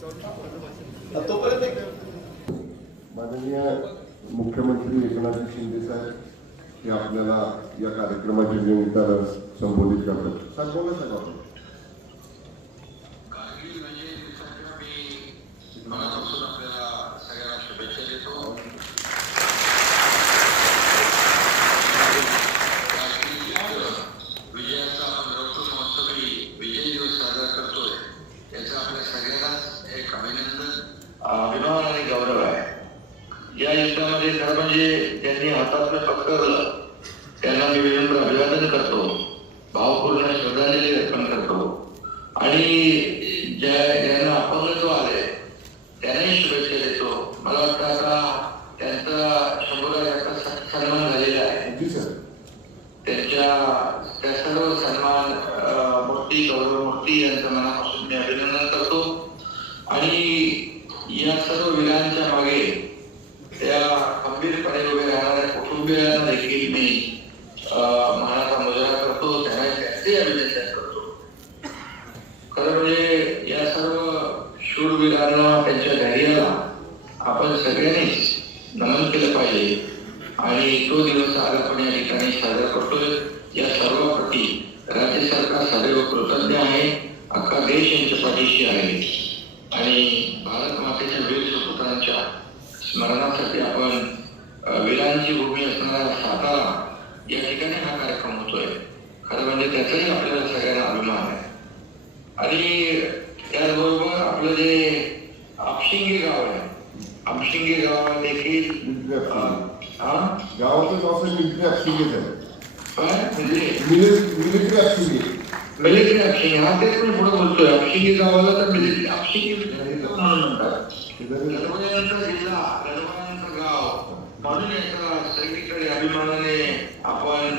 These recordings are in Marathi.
तोपर्यंत एक- माननीय मुख्यमंत्री एकनाथ शिंदे साहेब हे आपल्याला या कार्यक्रमाच्या निमित्तानं संबोधित करतात. साहेब बोला साहेब आपण. कारगिल म्हणजे दिवसाच्या मी मनापासून आपल्याला सगळ्यांना शुभेच्छा देतो कारगिल युद्ध विजयाचा आपण रौप्य महोत्सवी विजय दिवस साजरा करतोय याचं आपल्या सगळ्यांनाच एक अभिनंदन अभिमान आणि गौरव आहे. या युद्धामध्ये खरं म्हणजे ज्यांनी हातातलं पत्करलं त्यांना मी विनम्र अभिवादन करतो. भावपूर्ण श्रद्धांजली अर्पण करतो. आणि ज्या ज्यांना अपंगत्व आले त्यांनाही शुभेच्छा देतो. मला वाटतं आता त्यांचा शंभराचा सन्मान झालेला आहे. त्यांच्या त्या सर्व सन्मान अं, मूर्ती गौरव मूर्ती यांचं मनापासून मी अभिनंदन करतो आणि या सर्व वीरांच्या मागे त्या खंबीरपणे उभे राहणाऱ्या कुटुंबियांना देखील मी मानाचा मुजरा करतो त्यांना त्याचे अभिनंदन करतो. खरं म्हणजे या सर्व शूरवीरांना त्यांच्या धैर्याला आपण सगळ्यांनीच नमन केलं पाहिजे. आणि तो दिवस आज आपण या ठिकाणी साजरा करतोय. या सर्वांप्रती राज्य सरकार सदैव कृतज्ञ आहे. अख्खा देश यांच्या पाठीशी आहे. आणि भारत मातेच्या वीर सुपुत्रांच्या स्मरणासाठी आपण अ, वीरांची भूमी असणारा सातारा या ठिकाणी हा कार्यक्रम होतोय. खरं म्हणजे त्याचाही आपल्याला सगळ्यांना अभिमान आहे. आणि त्याचबरोबर आपलं जे आपशिंगी गाव आहे आपशिंगी गावात देखील हा? गावाचं मिलिटरी आहे? म्हणजे? Military activity military Apshingi. हा तेच पण पुढे बोलतोय. आपशिंगी गावाला तर मिलिटरी आपशिंगी म्हणून म्हणतात. जिल्हा गाव. म्हणून याचा सगळीकडे अभिमानाने आपण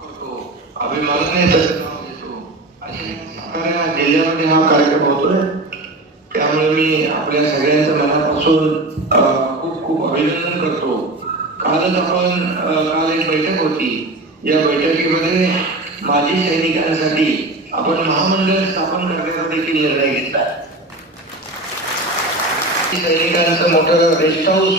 करतो. अभिमानाने त्याचं नाव घेतो. असे सातारा जिल्ह्यामध्ये हा कार्यक्रम होतोय. त्यामुळे मी आपल्या सगळ्यांच्या मनापासून खूप खूप अभिनंदन करतो. कालच आपण काल एक बैठक होती. या बैठकीमध्ये माजी सैनिकांसाठी आपण महामंडळ स्थापन करण्याचा देखील निर्णय घेतला. सैनिकांचं मोठं रेस्ट हाऊस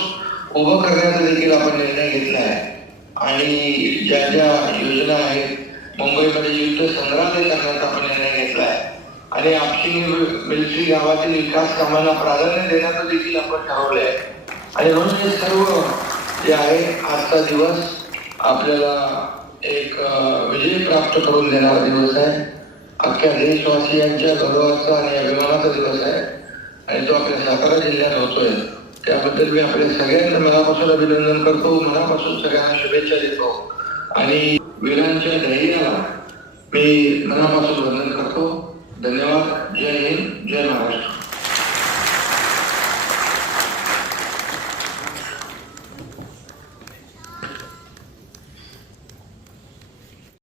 उभं करण्याचा देखील आपण निर्णय घेतला आहे. आणि ज्या ज्या योजना आहेत मुंबईमध्ये युद्ध संग्रहालय करण्याचा आपण निर्णय घेतला आहे. आणि आपशी मिलिटरी गावातील विकास कामांना प्राधान्य देण्याचं देखील आपण ठरवलं आहे आणि म्हणून हे सर्व जे आहे आजचा दिवस आपल्याला एक विजय प्राप्त करून देणारा दिवस आहे. अख्ख्या देशवासियांच्या गौरवाचा आणि अभिमानाचा दिवस आहे. आणि जो आपल्या सातारा जिल्ह्यात होतोय त्याबद्दल मी आपल्या सगळ्यांना मनापासून अभिनंदन करतो. मनापासून सगळ्यांना शुभेच्छा देतो. आणि वीरांच्या धैर्याला मी मनापासून वंदन करतो. धन्यवाद. जय